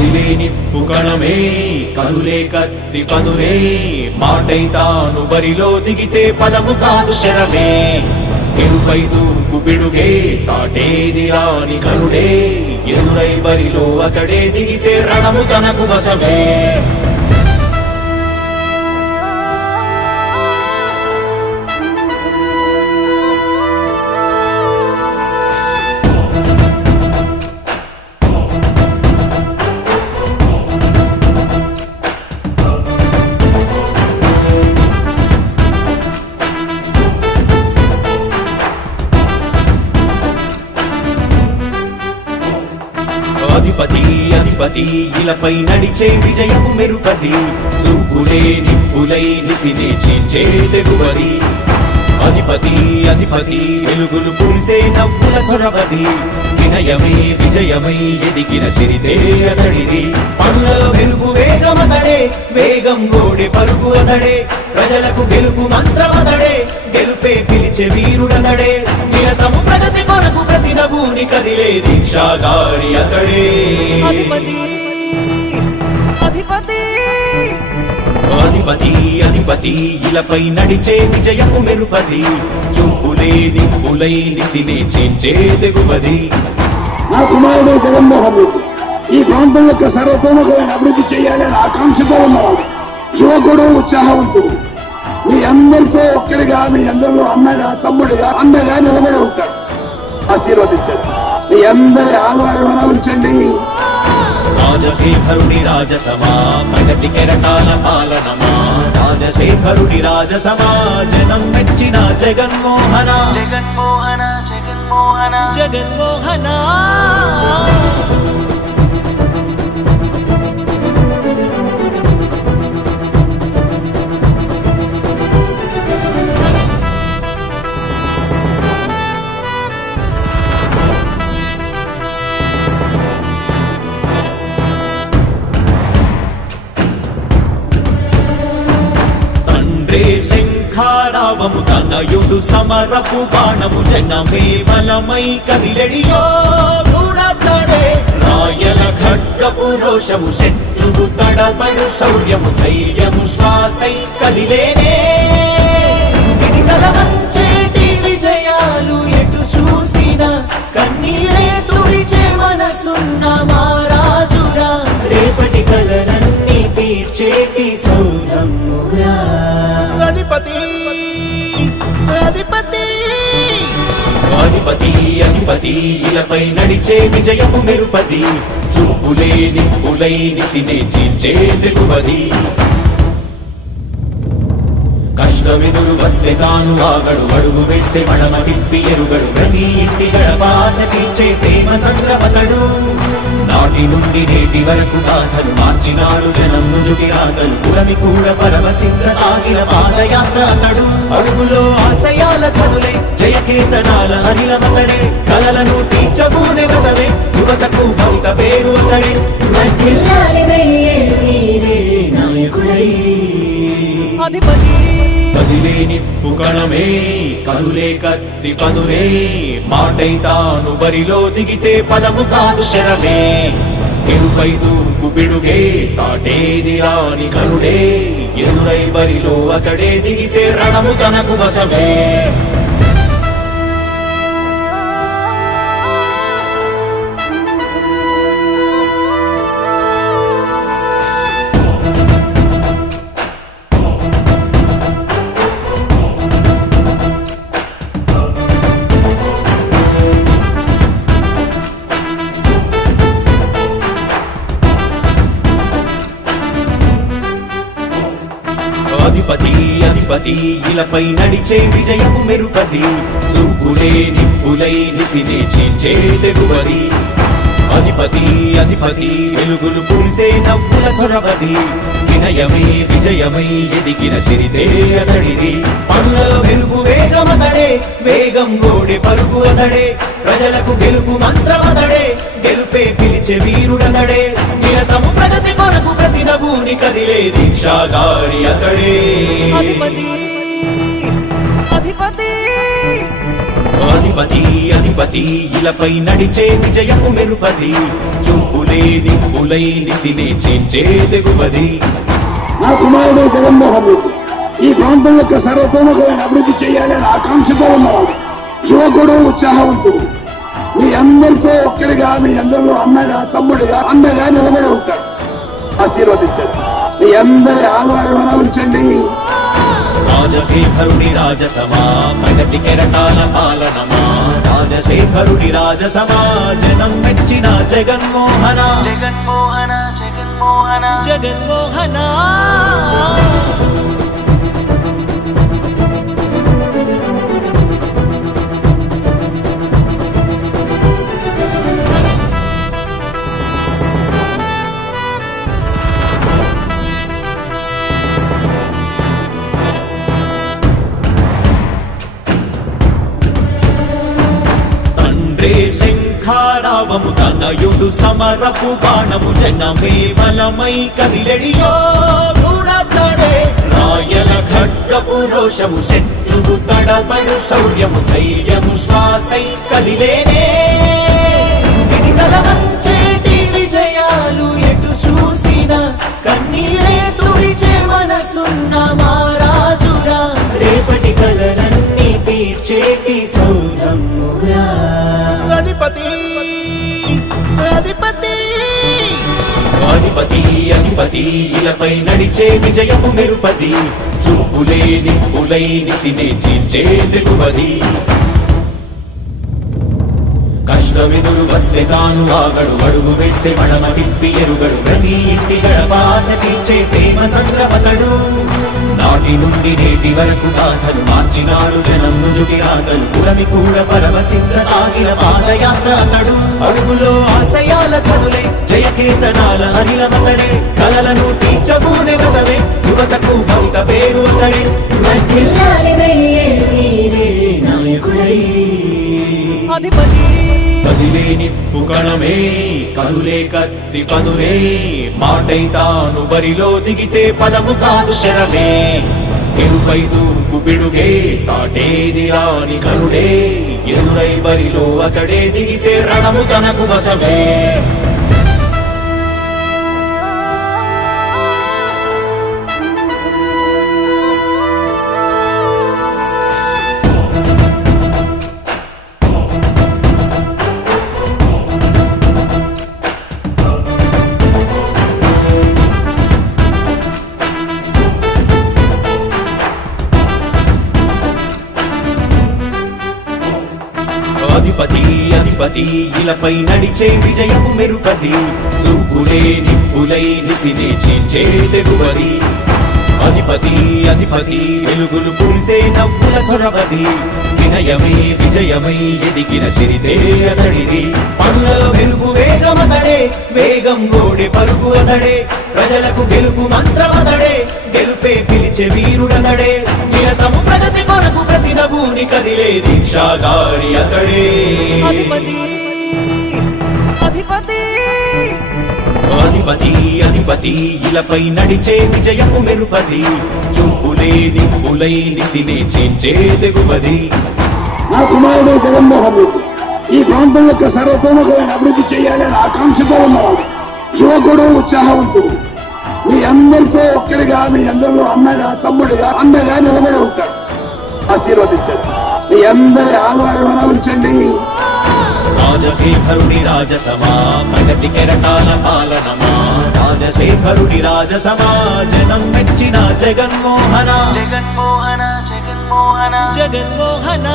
కదిలే నిప్పు కణమే కనులే కత్తి పనులే మాటై తాను బరిలో దిగితే పదము కాదు శరమే ఎరుపై దూకు పిడుగే సాటేది రాని కరుడే ఎరురై బరిలో అతడే దిగితే రణము తనకు వశమే అధిపతి అధిపతి ఇలపై నడిచే విజయము మెరుపది చూపులే నిప్పులై నిసినే చీల్చే తెగువది అధిపతి అధిపతి వెలుగులు పులిసే నవ్వుల చొరవది వినయమై విజయమై ఎదిగిన చరితే అతడిది పనులలో వెలుగు వేగమతడే వేగం గోడె పరుగు అతడే ప్రజలకు గెలుపు మంత్రమతడే గెలుపే పిలిచే వీరుడతడే నిరతము ప్రగతి కొరకు ప్రతి నభూని కదిలే దీక్షాధారి అతడే అధిపతి అధిపతి అధిపతి అధిపతి ఇలపై నడిచే విజయము మెరుపది చూపులే నిప్పులై నిసినే చీల్చే తెగువది నా కుమారుడు జగన్మోహన్ రెడ్డి ఈ ప్రాంతం యొక్క సర్వతోముఖమైన అభివృద్ధి చేయాలని ఆకాంక్షతో ఉన్నవాడు యువకుడు ఉత్సాహవంతుడు మీ అందరితో ఒక్కరిగా మీ అందరిలో అన్నగా తమ్ముడిగా అన్నగా నిలబడి ఉంటాడు ఆశీర్వదించండి మీ అందరి ఆదరణ ఉంచండి రాజశేఖరుడి రాజసమా ప్రగతి కెరటాల పాలనమా రాజశేఖరుడి రాజసమా జనం మెచ్చిన జగన్మోహన జగన్మోహన జగన్మోహన జగన్మోహన శంఖారావము తనయుడు సమరపు బాణము జనమే బలమై కదిలెడియో గూడతడే రాయల ఖడ్గపు రోషము శత్రువు తడబడు శౌర్యము ధైర్యము శ్వాసై కదిలేనే ఇది కలవంచేటి విజయాలు ఎటు చూసిన కన్నీరే తుడిచే మనసున్న మారాజురా రేపటి కలలన్నీ తీర్చేటి సౌరమ్మురా అధిపతి అధిపతి అధిపతి అధిపతి ఇలపై నడిచే విజయము మెరుపది చూపులే నిప్పులై నిసినే చీల్చే తెగువది కష్టమెదురు వస్తే తాను ఆగడు అడుగు వేస్తే మడమ తిప్పి ఎరుగడు ప్రతి ఇంటి గడపాస తీర్చే ప్రేమ సంద్రపతడు నాటి నుండి నేటి వరకు సాధలు మార్చినాడు జనం నుదుటి రాగలు పురమి కూడా పరవశించసాగిన పాదయాత్ర అతడు అడుగులో ఆశయాల కనులే జయకేతనాల అనిలమతడే కలలను తీర్చబూనే వ్రతమే యువతకు భవిత పేరు అతడే నాయకుడై అధిపతి కదిలే నిప్పు కణమే కనులే కత్తి పనులే మాటై తాను బరిలో దిగితే పదము కాదు శరమే ఎరుపై దూకు పిడుగే సాటేది రాని కరుడే ఎరురై బరిలో అతడే దిగితే రణము తనకు వశమే అధిపతి అధిపతి ఇలపై నడిచే విజయము మెరుపది చూపులే నిప్పులై నిసినే చీల్చే తెగువది అధిపతి అధిపతి వెలుగులు పులిసే నవ్వుల చొరవది వినయమై విజయమై ఎదిగిన చరితే అతడిది పనులలో వెలుగు వేగమతడే వేగం గోడె పరుగు అతడే ప్రజలకు గెలుపు మంత్రమతడే గెలుపే పిలిచే వీరుడతడే నిరతము ప్రగతి కొరకు ప్రతి నభూని కదిలే దీక్షాధారి అతడే అధిపతి అధిపతి అధిపతి అధిపతి ఇలపై నడిచే విజయపు మెరుపది చూపులే నిప్పులై నిసినే చేంచే తెగువది నా కుమారుడు జగన్మోహన్ రెడ్డి ఈ ప్రాంతం యొక్క సర్వతోముఖమైన అభివృద్ధి చేయాలని ఆకాంక్షతో ఉన్నవాడు, యువకుడు, ఉత్సాహవంతుడు. మీ అందరితో ఒక్కరిగా, మీ అందరిలో అన్నగా, తమ్ముడిగా, అండగా నిలబడి ఉంటాడు. ఆశీర్వదించండి. మీ అందరి ఆదరణ ఉంచండి. రాజశేఖరుడి రాజసమా ప్రగతి కెరటాల పాలనమా రాజశేఖరుడి రాజసమా జనం మెచ్చిన జగన్మోహన జగన్మోహన జగన్మోహన జగన్మోహన శంఖారావము తనయుడు సమరపు బాణము జనమే బలమై కదిలెడియో గూడతడే రాయల ఖడ్గపు రోషము శత్రువు తడబడు శౌర్యము ధైర్యము శ్వాసై కదిలేనే ఇది కలవంచేటి విజయాలు ఎటు చూసిన కన్నీరే తుడిచే మనసున్న మారాజురా రేపటి కలలన్నీ తీర్చేటి సౌరమ్మురా అధిపతి అధిపతి అధిపతి అధిపతి ఇలపై నడిచే విజయపు మెరుపది చూపులే నిప్పులై నిసినే చీల్చే తెగువది కష్టమెదురు వస్తే తాను ఆగడు అడుగు వేస్తే మడమ తిప్పి ఎరుగడు ప్రతి ఇంటి గడపాస తీర్చే ప్రేమ సంద్రపతడు నాటి నుండి నేటి వరకు సాధను మార్చినాడు జనం నుదుటి రాగలు పురమి కూడా పరవశించసాగిన పాదయాత్ర అతడు అడుగులో ఆశయాల కనులే జయకేతనాల అనిలమతడే కలలను తీర్చబూనే వ్రతమే యువతకు భవిత పేరు అతడే నాయకుడై అధిపతి కదిలే నిప్పు కణమే కనులే కత్తి పనులే మాటై తాను బరిలో దిగితే పదము కాదు శరమే ఎరుపై దూకు పిడుగే సాటేది రాని కరుడే ఎరురై బరిలో అతడే దిగితే రణము తనకు వసమే అధిపతి అధిపతి ఇలపై నడిచే విజయపు మెరుపది చూపులే నిప్పులై నిసినే చీల్చే తెగువది అధిపతి అధిపతి వెలుగులు పులిసే నవ్వుల చొరవది వినయమై విజయమై ఎదిగిన చరితే అతడిది పనులలో వెలుగు వేగమతడే వేగం గోడే పరుగు అతడే ప్రజలకు గెలుపు మంత్రమతడే గెలుపే పిలిచే వీరుడతడే నిరతము ప్రగతి కొరకు ప్రతి నభూని కదిలే దీక్షాధారి అతడే అధిపతి అధిపతి అధిపతి అధిపతి ఇలపై నడిచే విజయపు మెరుపది చూపులే నిప్పులై నిసినే చీల్చే తెగువది నా కుమారుడు జగన్మోహన్ రెడ్డి ఈ ప్రాంతం యొక్క సర్వతోముఖమైన అభివృద్ధి చేయాలని ఆకాంక్షతో ఉన్నవాడు, యువకుడు, ఉత్సాహవంతుడు. మీ అందరితో ఒక్కరిగా, మీ అందరిలో అన్నగా, తమ్ముడిగా, అండగా నిలబడి ఉంటాడు. ఆశీర్వదించండి. మీ అందరి ఆదరణ ఉంచండి. రాజశేఖరుడి రాజసమా ప్రగతి కెరటాల పాలనమా రాజశేఖరుడి రాజసమా జనం మెచ్చిన జగన్మోహన జగన్మోహన జగన్మోహన జగన్మోహన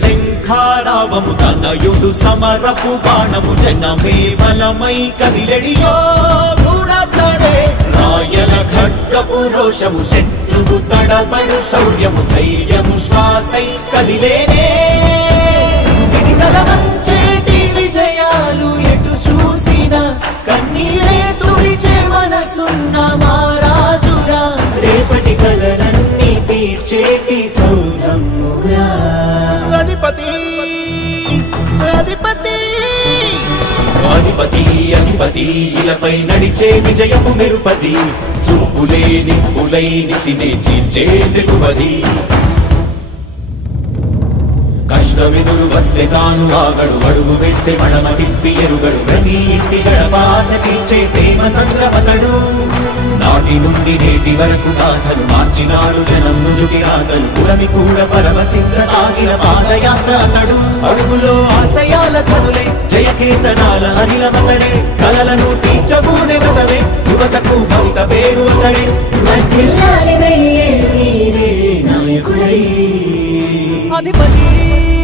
శంఖారావము తనయుడు సమరపు బాణము జనమే బలమై కదిలెడియో గూడతడే రాయల ఖడ్గపు రోషము శత్రువు తడబడు శౌర్యము ధైర్యము శ్వాసై కదిలేనే ఇది కలవంచేటి విజయాలు ఎటు చూసిన కన్నీరే తుడిచే మనసున్న తీర్చేటి సౌధమ్మురా అధిపతి అధిపతి అధిపతి అధిపతి ఇలపై నడిచే విజయము మెరుపది చూపులే నిప్పులై నిసినే చీల్చే తెగువది కష్టమెదురు వస్తే తాను ఆగడు అడుగు వేస్తే మడమ తిప్పి ఎరుగడు ప్రతి ఇంటి గడపాస తీర్చే ప్రేమ సంద్రపతడు నాటి నుండి నేటి వరకు సాధలు మార్చినాడు జనం నుదుటి రాగలు పురమి కూడా పరవశించసాగిన పాదయాత్ర అతడు అడుగులో ఆశయాల కనులే జయకేతనాల అనిలమతడే కలలను తీర్చబూనే వ్రతమే యువతకు భవిత పేరు అతడే నాయకుడై అధిపతి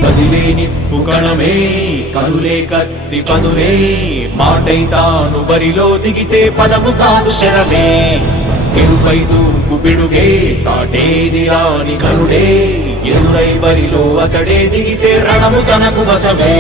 కదిలే నిప్పు కణమే కనులే కత్తి పనులే మాటై తాను బరిలో దిగితే పదము కాదు శరమే ఎరుపై దూకు పిడుగే సాటేది రాని కనుడే ఎరురై బరిలో అతడే దిగితే రణము తనకు వసమే